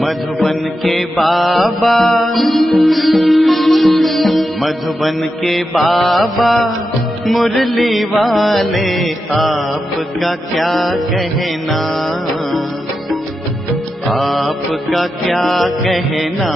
मधुबन के बाबा, मधुबन के बाबा मुरली वाले, आपका क्या कहना, आपका क्या कहना।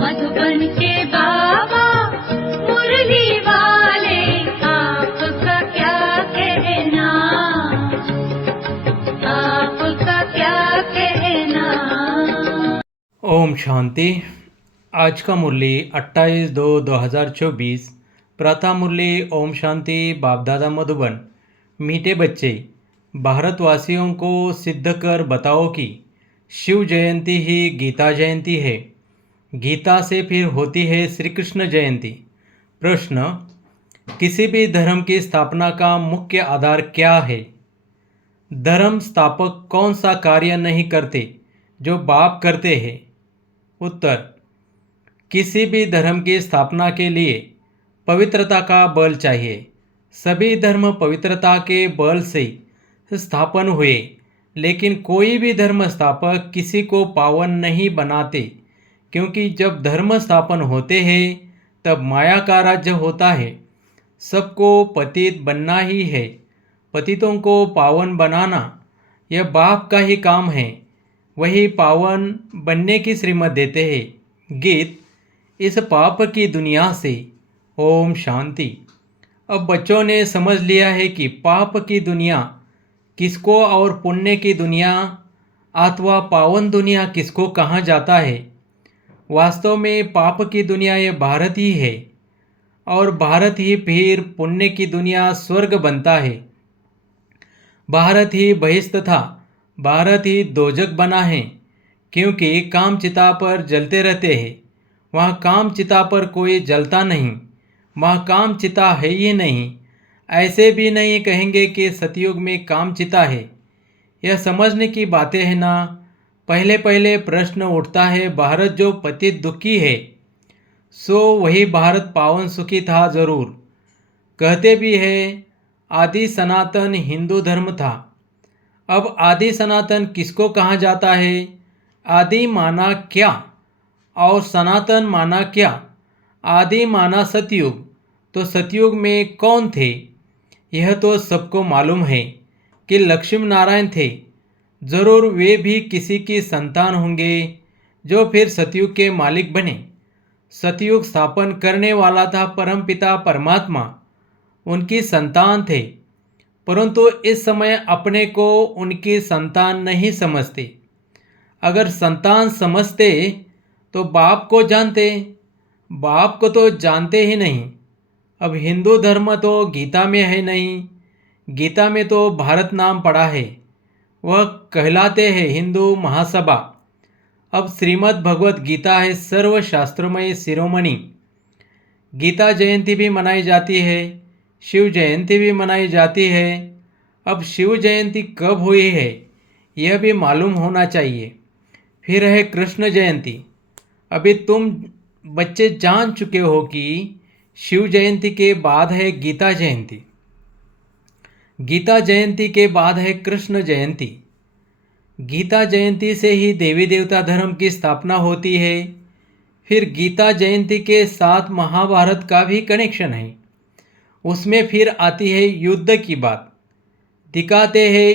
मधुबन के बाबा मुरली वाले, आपका क्या कहना, आपका क्या कहना। ओम शांति। आज का मुरली 28/2/2024। प्रथा मुरली ओम शांति बापदादा मधुबन। मीठे बच्चे, भारतवासियों को सिद्ध कर बताओ कि शिव जयंती ही गीता जयंती है। गीता से फिर होती है श्री कृष्ण जयंती। प्रश्न, किसी भी धर्म की स्थापना का मुख्य आधार क्या है? धर्म स्थापक कौन सा कार्य नहीं करते जो बाप करते हैं? उत्तर, किसी भी धर्म की स्थापना के लिए पवित्रता का बल चाहिए। सभी धर्म पवित्रता के बल से स्थापन हुए, लेकिन कोई भी धर्म स्थापक किसी को पावन नहीं बनाते, क्योंकि जब धर्म स्थापन होते हैं तब माया का राज्य होता है। सबको पतित बनना ही है। पतितों को पावन बनाना यह बाप का ही काम है। वही पावन बनने की श्रीमत देते हैं। गीत, इस पाप की दुनिया से। ओम शांति। अब बच्चों ने समझ लिया है कि पाप की दुनिया किसको और पुण्य की दुनिया अथवा पावन दुनिया किसको कहा जाता है। वास्तव में पाप की दुनिया ये भारत ही है, और भारत ही फिर पुण्य की दुनिया स्वर्ग बनता है। भारत ही बहिष्ठ था, भारत ही दोजक बना है, क्योंकि काम चिता पर जलते रहते हैं। वहाँ काम चिता पर कोई जलता नहीं, वहाँ काम चिता है ही नहीं। ऐसे भी नहीं कहेंगे कि सतयुग में काम चिता है। यह समझने की बातें हैं ना। पहले पहले प्रश्न उठता है, भारत जो पतित दुखी है, सो वही भारत पावन सुखी था जरूर। कहते भी है आदि सनातन हिंदू धर्म था। अब आदि सनातन किसको कहा जाता है? आदि माना क्या और सनातन माना क्या? आदि माना सतयुग, तो सतयुग में कौन थे? यह तो सबको मालूम है कि लक्ष्मी नारायण थे। जरूर वे भी किसी की संतान होंगे जो फिर सतयुग के मालिक बने। सतयुग स्थापन करने वाला था परमपिता परमात्मा, उनकी संतान थे, परंतु इस समय अपने को उनकी संतान नहीं समझते। अगर संतान समझते तो बाप को जानते, बाप को तो जानते ही नहीं। अब हिंदू धर्म तो गीता में है नहीं, गीता में तो भारत नाम पड़ा है, वह कहलाते हैं हिंदू महासभा। अब श्रीमद् भगवत गीता है सर्वशास्त्रमय शिरोमणि। गीता जयंती भी मनाई जाती है, शिव जयंती भी मनाई जाती है। अब शिव जयंती कब हुई है यह भी मालूम होना चाहिए। फिर है कृष्ण जयंती। अभी तुम बच्चे जान चुके हो कि शिव जयंती के बाद है गीता जयंती, गीता जयंती के बाद है कृष्ण जयंती। गीता जयंती से ही देवी देवता धर्म की स्थापना होती है। फिर गीता जयंती के साथ महाभारत का भी कनेक्शन है। उसमें फिर आती है युद्ध की बात। दिखाते हैं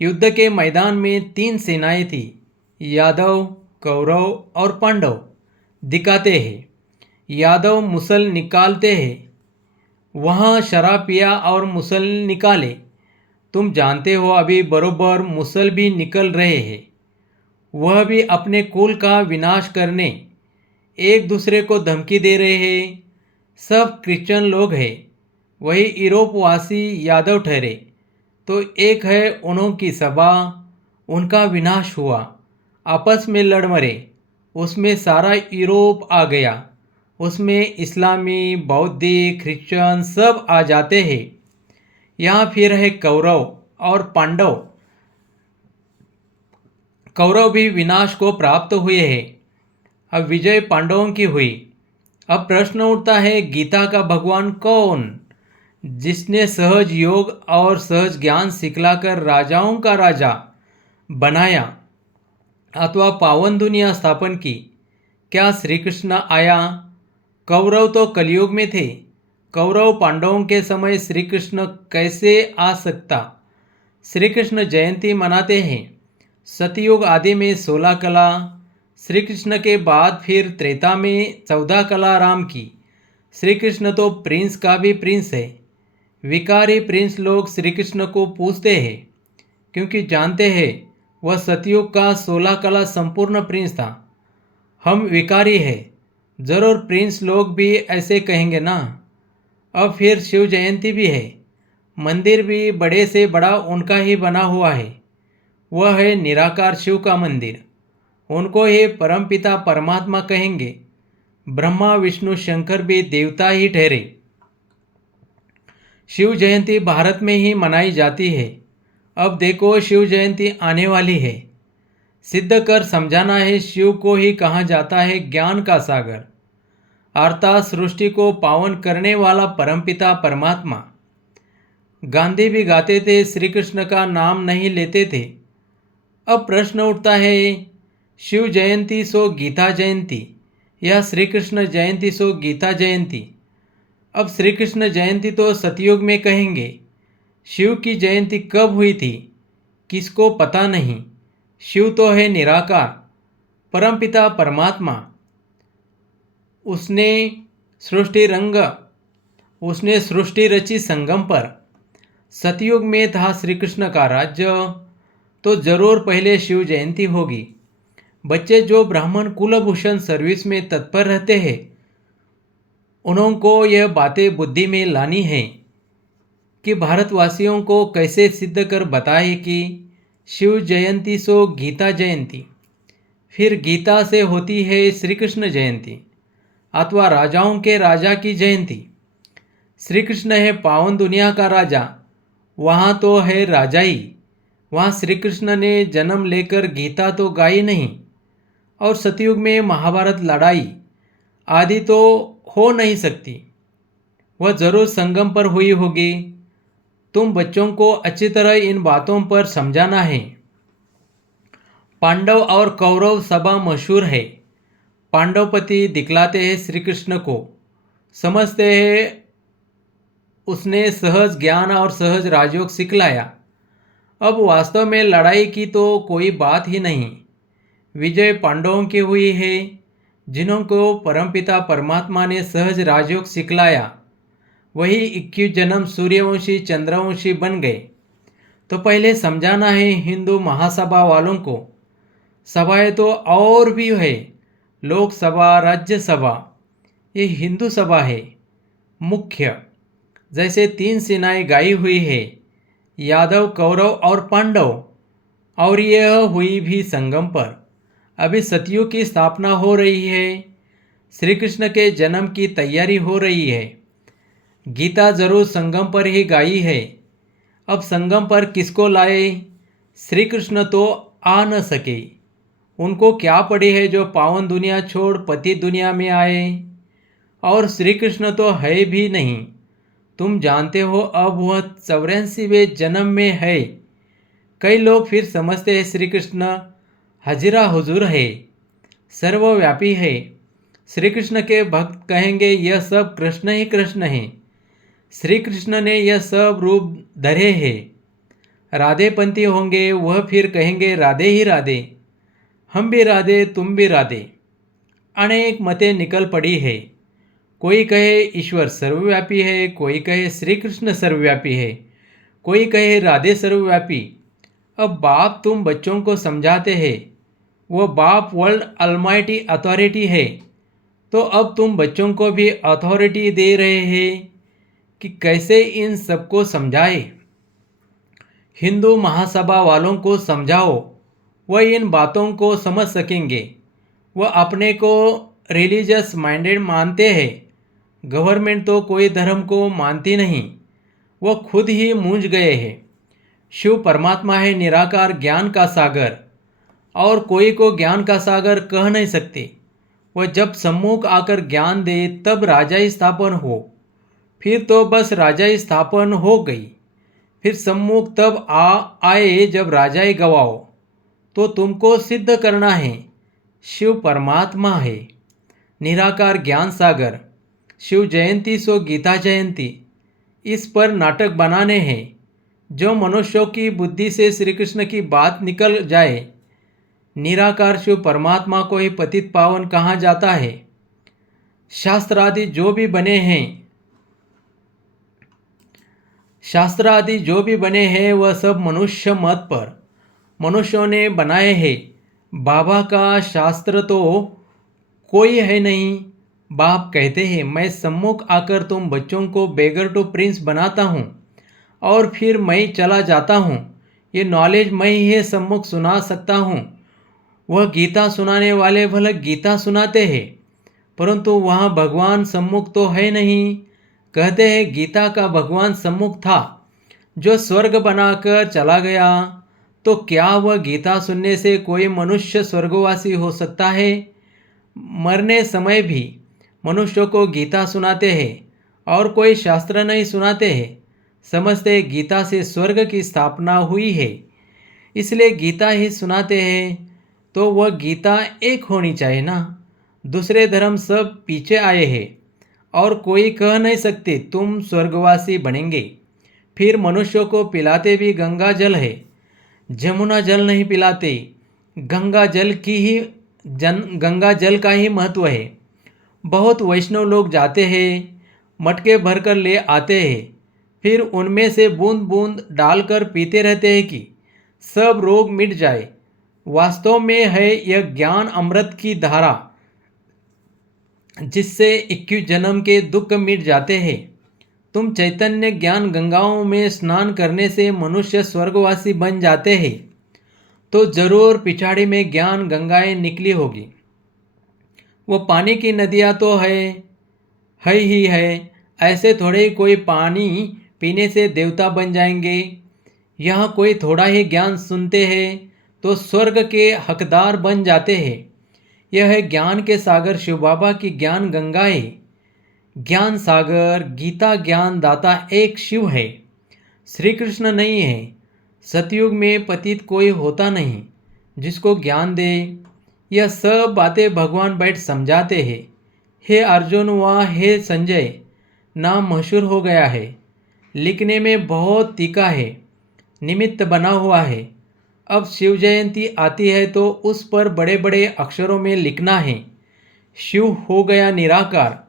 युद्ध के मैदान में 3 सेनाएं थी, यादव, कौरव और पांडव। दिखाते हैं यादव मुसल निकालते हैं, वहाँ शराब पिया और मुसल निकाले। तुम जानते हो अभी बरोबर मुसल भी निकल रहे हैं। वह भी अपने कुल का विनाश करने एक दूसरे को धमकी दे रहे हैं। सब क्रिश्चियन लोग हैं। वही यूरोपवासी यादव ठहरे तो एक है उन्हों की सभा, उनका विनाश हुआ, आपस में लड़ मरे। उसमें सारा यूरोप आ गया, उसमें इस्लामी, बौद्धिक, क्रिश्चियन सब आ जाते हैं। यहाँ फिर है कौरव और पांडव। कौरव भी विनाश को प्राप्त हुए हैं। अब विजय पांडवों की हुई। अब प्रश्न उठता है गीता का भगवान कौन? जिसने सहज योग और सहज ज्ञान सिखलाकर राजाओं का राजा बनाया अथवा पावन दुनिया स्थापन की? क्या श्री कृष्ण आया? कौरव तो कलयुग में थे। कौरव पांडवों के समय श्री कृष्ण कैसे आ सकता? श्री कृष्ण जयंती मनाते हैं। सतयुग आदि में 16 कला, श्री कृष्ण के बाद फिर त्रेता में 14 कला राम की। श्री कृष्ण तो प्रिंस का भी प्रिंस है। विकारी प्रिंस लोग श्री कृष्ण को पूजते हैं क्योंकि जानते हैं वह सतयुग का 16 कला संपूर्ण प्रिंस था। हम विकारी हैं, जरूर प्रिंस लोग भी ऐसे कहेंगे ना। अब फिर शिव जयंती भी है। मंदिर भी बड़े से बड़ा उनका ही बना हुआ है। वह है निराकार शिव का मंदिर। उनको ही परमपिता परमात्मा कहेंगे। ब्रह्मा विष्णु शंकर भी देवता ही ठहरे। शिव जयंती भारत में ही मनाई जाती है। अब देखो शिव जयंती आने वाली है। सिद्ध कर समझाना है शिव को ही कहा जाता है ज्ञान का सागर, अर्थात सृष्टि को पावन करने वाला परमपिता परमात्मा। गांधी भी गाते थे श्री कृष्ण का नाम नहीं लेते थे। अब प्रश्न उठता है शिव जयंती सो गीता जयंती या श्री कृष्ण जयंती सो गीता जयंती। अब श्री कृष्ण जयंती तो सतयुग में कहेंगे। शिव की जयंती कब हुई थी किसको पता नहीं। शिव तो है निराकार परमपिता परमात्मा। उसने सृष्टि रची संगम पर। सतयुग में था श्री कृष्ण का राज्य, तो जरूर पहले शिव जयंती होगी। बच्चे जो ब्राह्मण कुलभूषण सर्विस में तत्पर रहते हैं उनको यह बातें बुद्धि में लानी है कि भारतवासियों को कैसे सिद्ध कर बताए कि शिव जयंती सो गीता जयंती, फिर गीता से होती है श्री कृष्ण जयंती अथवा राजाओं के राजा की जयंती। श्री कृष्ण है पावन दुनिया का राजा, वहाँ तो है राजाई। वहाँ श्री कृष्ण ने जन्म लेकर गीता तो गाई नहीं। और सतयुग में महाभारत लड़ाई आदि तो हो नहीं सकती, वह जरूर संगम पर हुई होगी। तुम बच्चों को अच्छी तरह इन बातों पर समझाना है। पांडव और कौरव सभा मशहूर है। पांडवपति दिखलाते हैं श्री कृष्ण को, समझते हैं उसने सहज ज्ञान और सहज राजयोग सिखलाया। अब वास्तव में लड़ाई की तो कोई बात ही नहीं। विजय पांडवों की हुई है जिन्हों को परमपिता परमात्मा ने सहज राजयोग सिखलाया। वही 21 जन्म सूर्यवंशी चंद्रवंशी बन गए। तो पहले समझाना है हिंदू महासभा वालों को। सभाएं तो और भी है, लोकसभा राज्यसभा, ये हिंदू सभा है मुख्य। जैसे 3 सेनाएं गाई हुई है, यादव कौरव और पांडव, और यह हुई भी संगम पर। अभी सतयुग की स्थापना हो रही है। श्री कृष्ण के जन्म की तैयारी हो रही है। गीता जरूर संगम पर ही गाई है। अब संगम पर किसको लाए? श्री कृष्ण तो आ न सके। उनको क्या पड़ी है जो पावन दुनिया छोड़ पति दुनिया में आए? और श्री कृष्ण तो है भी नहीं। तुम जानते हो अब वह 84वें जन्म में है। कई लोग फिर समझते हैं श्री कृष्ण हजरा हुजूर है, सर्वव्यापी है। श्री कृष्ण के भक्त कहेंगे यह सब कृष्ण ही कृष्ण है। श्री कृष्ण ने यह सब रूप धरे हैं। राधेपंथी होंगे वह फिर कहेंगे राधे ही राधे, हम भी राधे तुम भी राधे। अनेक मतें निकल पड़ी है। कोई कहे ईश्वर सर्वव्यापी है, कोई कहे श्री कृष्ण सर्वव्यापी है, कोई कहे राधे सर्वव्यापी। अब बाप तुम बच्चों को समझाते हैं, वो बाप वर्ल्ड अलमाइटी अथॉरिटी है, तो अब तुम बच्चों को भी अथॉरिटी दे रहे हैं कि कैसे इन सबको समझाए। हिंदू महासभा वालों को समझाओ, वह इन बातों को समझ सकेंगे। वह अपने को रिलीजियस माइंडेड मानते हैं। गवर्नमेंट तो कोई धर्म को मानती नहीं, वह खुद ही मूंझ गए हैं। शिव परमात्मा है निराकार ज्ञान का सागर, और कोई को ज्ञान का सागर कह नहीं सकते। वह जब सम्मुख आकर ज्ञान दे तब राजाई स्थापन हो, फिर तो बस राजाई स्थापन हो गई। फिर सम्मुख तब आए जब राजाई गवाओ। तो तुमको सिद्ध करना है शिव परमात्मा है। निराकार ज्ञान सागर, शिव जयंती सो गीता जयंती, इस पर नाटक बनाने हैं। जो मनुष्यों की बुद्धि से श्री कृष्ण की बात निकल जाए, निराकार शिव परमात्मा को ही पतित पावन कहा जाता है। शास्त्र आदि जो भी बने हैं वह सब मनुष्य मत पर मनुष्यों ने बनाए हैं। बाबा का शास्त्र तो कोई है नहीं। बाप कहते हैं, मैं सम्मुख आकर तुम बच्चों को बेगर टू प्रिंस बनाता हूँ और फिर मैं चला जाता हूँ। ये नॉलेज मैं ही सम्मुख सुना सकता हूँ। वह गीता सुनाने वाले भले गीता सुनाते हैं, परंतु वहाँ भगवान सम्मुख तो है नहीं। कहते हैं गीता का भगवान सम्मुख था जो स्वर्ग बनाकर चला गया। तो क्या वह गीता सुनने से कोई मनुष्य स्वर्गवासी हो सकता है? मरने समय भी मनुष्यों को गीता सुनाते हैं और कोई शास्त्र नहीं सुनाते हैं। समझते गीता से स्वर्ग की स्थापना हुई है, इसलिए गीता ही सुनाते हैं। तो वह गीता एक होनी चाहिए ना। दूसरे धर्म सब पीछे आए हैं और कोई कह नहीं सकते तुम स्वर्गवासी बनेंगे। फिर मनुष्यों को पिलाते भी गंगा जल है, जमुना जल नहीं पिलाते। गंगा जल का ही महत्व है। बहुत वैष्णव लोग जाते हैं, मटके भरकर ले आते हैं, फिर उनमें से बूंद बूंद डालकर पीते रहते हैं कि सब रोग मिट जाए। वास्तव में है यह ज्ञान अमृत की धारा, जिससे 21 जन्म के दुख मिट जाते हैं। तुम चैतन्य ज्ञान गंगाओं में स्नान करने से मनुष्य स्वर्गवासी बन जाते हैं, तो जरूर पिछाड़ी में ज्ञान गंगाएं निकली होगी। वो पानी की नदियाँ तो है ही है। ऐसे थोड़े ही कोई पानी पीने से देवता बन जाएंगे। यहाँ कोई थोड़ा ही ज्ञान सुनते हैं तो स्वर्ग के हकदार बन जाते हैं। यह है ज्ञान के सागर शिव बाबा की ज्ञान गंगाएं। ज्ञान सागर गीता ज्ञान दाता एक शिव है, श्री कृष्ण नहीं है। सतयुग में पतित कोई होता नहीं जिसको ज्ञान दे। यह सब बातें भगवान बैठ समझाते हैं। हे अर्जुन व हे संजय, नाम मशहूर हो गया है, लिखने में बहुत तीखा है, निमित्त बना हुआ है। अब शिव जयंती आती है तो उस पर बड़े बड़े अक्षरों में लिखना है, शिव हो गया निराकार।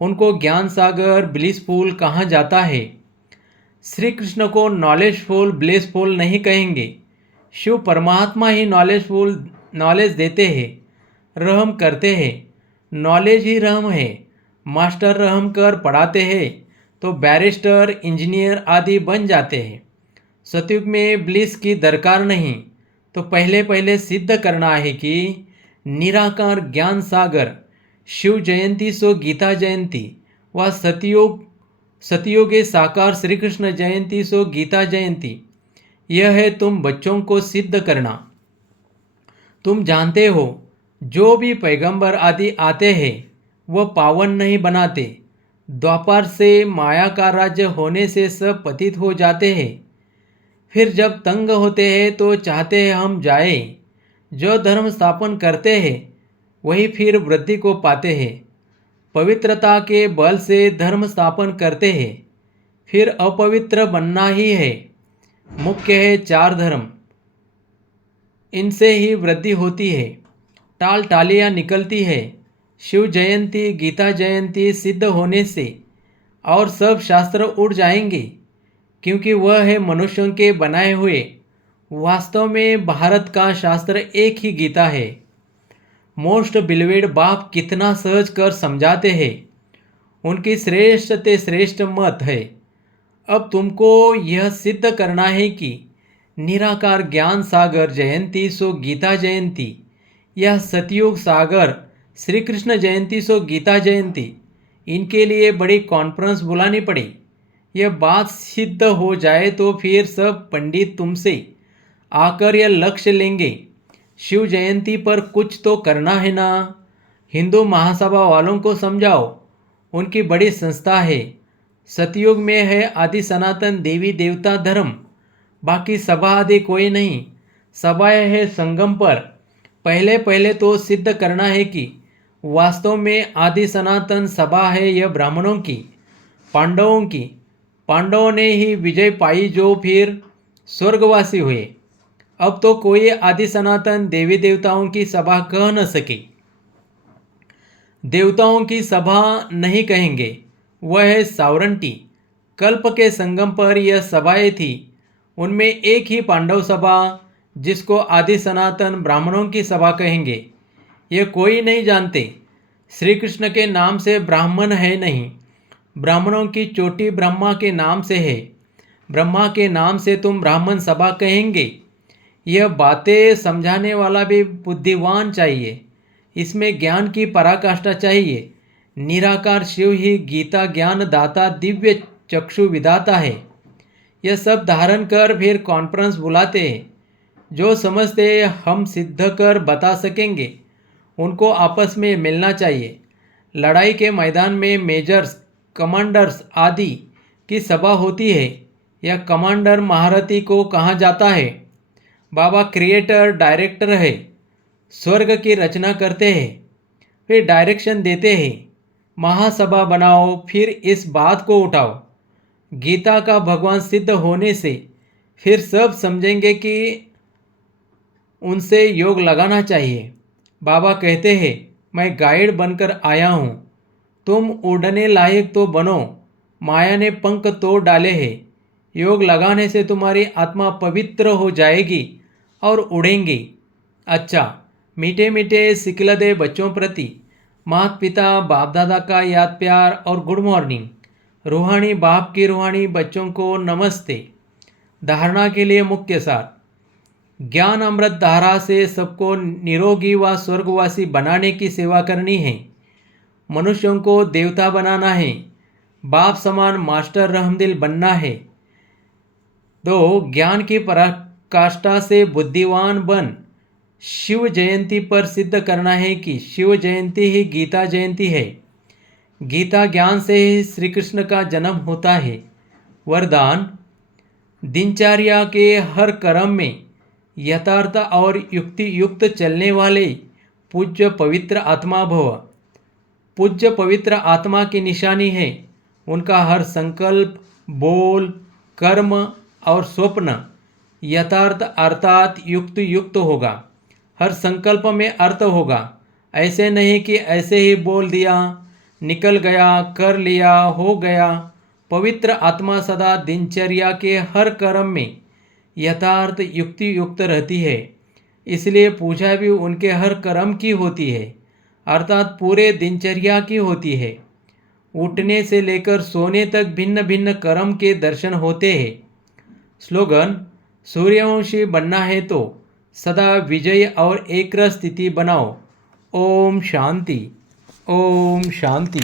उनको ज्ञान सागर ब्लिसफुल कहा जाता है। श्री कृष्ण को नॉलेजफुल ब्लिसफुल नहीं कहेंगे। शिव परमात्मा ही नॉलेज देते हैं, रहम करते हैं। नॉलेज ही रहम है। मास्टर रहम कर पढ़ाते हैं तो बैरिस्टर इंजीनियर आदि बन जाते हैं। सतयुग में ब्लिस की दरकार नहीं, तो पहले सिद्ध करना है कि निराकार ज्ञान सागर शिव जयंती सो गीता जयंती व सतयुगे साकार श्री कृष्ण जयंती सो गीता जयंती। यह है तुम बच्चों को सिद्ध करना। तुम जानते हो जो भी पैगंबर आदि आते हैं वह पावन नहीं बनाते। द्वापर से माया का राज्य होने से सब पतित हो जाते हैं। फिर जब तंग होते हैं तो चाहते हैं हम जाए। जो धर्म स्थापन करते हैं वही फिर वृद्धि को पाते हैं। पवित्रता के बल से धर्म स्थापन करते हैं, फिर अपवित्र बनना ही है। मुख्य है 4 धर्म, इनसे ही वृद्धि होती है, टाल टालियाँ निकलती है। शिव जयंती गीता जयंती सिद्ध होने से और सब शास्त्र उड़ जाएंगे, क्योंकि वह है मनुष्यों के बनाए हुए। वास्तव में भारत का शास्त्र एक ही गीता है। मोस्ट बिलीवेड बाप कितना सहज कर समझाते हैं। उनकी श्रेष्ठ ते श्रेष्ठ मत है। अब तुमको यह सिद्ध करना है कि निराकार ज्ञान सागर जयंती सो गीता जयंती, यह सतयुग सागर श्री कृष्ण जयंती सो गीता जयंती, इनके लिए बड़ी कॉन्फ्रेंस बुलानी पड़ी। यह बात सिद्ध हो जाए तो फिर सब पंडित तुमसे आकर यह लक्ष्य लेंगे, शिव जयंती पर कुछ तो करना है ना। हिंदू महासभा वालों को समझाओ, उनकी बड़ी संस्था है। सतयुग में है आदि सनातन देवी देवता धर्म, बाकी सभा आदि कोई नहीं। सभाएं हैं संगम पर। पहले पहले तो सिद्ध करना है कि वास्तव में आदि सनातन सभा है यह ब्राह्मणों की, पांडवों की। पांडवों ने ही विजय पाई जो फिर स्वर्गवासी हुए। अब तो कोई आदि सनातन देवी देवताओं की सभा कह न सके। देवताओं की सभा नहीं कहेंगे, वह है सावरंटी। कल्प के संगम पर यह सभाएं थी। उनमें एक ही पांडव सभा, जिसको आदि सनातन ब्राह्मणों की सभा कहेंगे, ये कोई नहीं जानते। श्री कृष्ण के नाम से ब्राह्मण है नहीं, ब्राह्मणों की चोटी ब्रह्मा के नाम से है। ब्रह्मा के नाम से तुम ब्राह्मण सभा कहेंगे। यह बातें समझाने वाला भी बुद्धिवान चाहिए। इसमें ज्ञान की पराकाष्ठा चाहिए। निराकार शिव ही गीता ज्ञान दाता दिव्य चक्षु विधाता है। यह सब धारण कर फिर कॉन्फ्रेंस बुलाते हैं। जो समझते हम सिद्ध कर बता सकेंगे, उनको आपस में मिलना चाहिए। लड़ाई के मैदान में मेजर्स, कमांडर्स आदि की सभा होती है। यह कमांडर महारथी को कहा जाता है। बाबा क्रिएटर डायरेक्टर है, स्वर्ग की रचना करते हैं, फिर डायरेक्शन देते हैं। महासभा बनाओ, फिर इस बात को उठाओ। गीता का भगवान सिद्ध होने से फिर सब समझेंगे कि उनसे योग लगाना चाहिए। बाबा कहते हैं, मैं गाइड बनकर आया हूँ, तुम उड़ने लायक तो बनो। माया ने पंख तोड़ डाले हैं। योग लगाने से तुम्हारी आत्मा पवित्र हो जाएगी और उड़ेंगी। अच्छा, मीठे मीठे सिखलदे बच्चों प्रति माता पिता बाप दादा का याद प्यार और गुड मॉर्निंग। रूहानी बाप की रूहानी बच्चों को नमस्ते। धारणा के लिए मुख्य सार: ज्ञान अमृत धारा से सबको निरोगी व स्वर्गवासी बनाने की सेवा करनी है। मनुष्यों को देवता बनाना है। बाप समान मास्टर रहमदिल बनना है। 2. ज्ञान की पराकाष्ठा से बुद्धिवान बन शिव जयंती पर सिद्ध करना है कि शिव जयंती ही गीता जयंती है। गीता ज्ञान से ही श्री कृष्ण का जन्म होता है। वरदान: दिनचर्या के हर कर्म में यथार्थ और युक्ति युक्त चलने वाले पूज्य पवित्र आत्मा भव। पूज्य पवित्र आत्मा की निशानी है उनका हर संकल्प, बोल, कर्म और स्वप्न यथार्थ अर्थात युक्त युक्त होगा। हर संकल्प में अर्थ होगा। ऐसे नहीं कि ऐसे ही बोल दिया, निकल गया, कर लिया, हो गया। पवित्र आत्मा सदा दिनचर्या के हर कर्म में यथार्थ युक्ति युक्त रहती है। इसलिए पूजा भी उनके हर कर्म की होती है, अर्थात पूरे दिनचर्या की होती है। उठने से लेकर सोने तक भिन्न भिन्न कर्म के दर्शन होते हैं। स्लोगन: सूर्यवंशी बनना है तो सदा विजय और एक स्थिति बनाओ। ओम शांति, ओम शांति।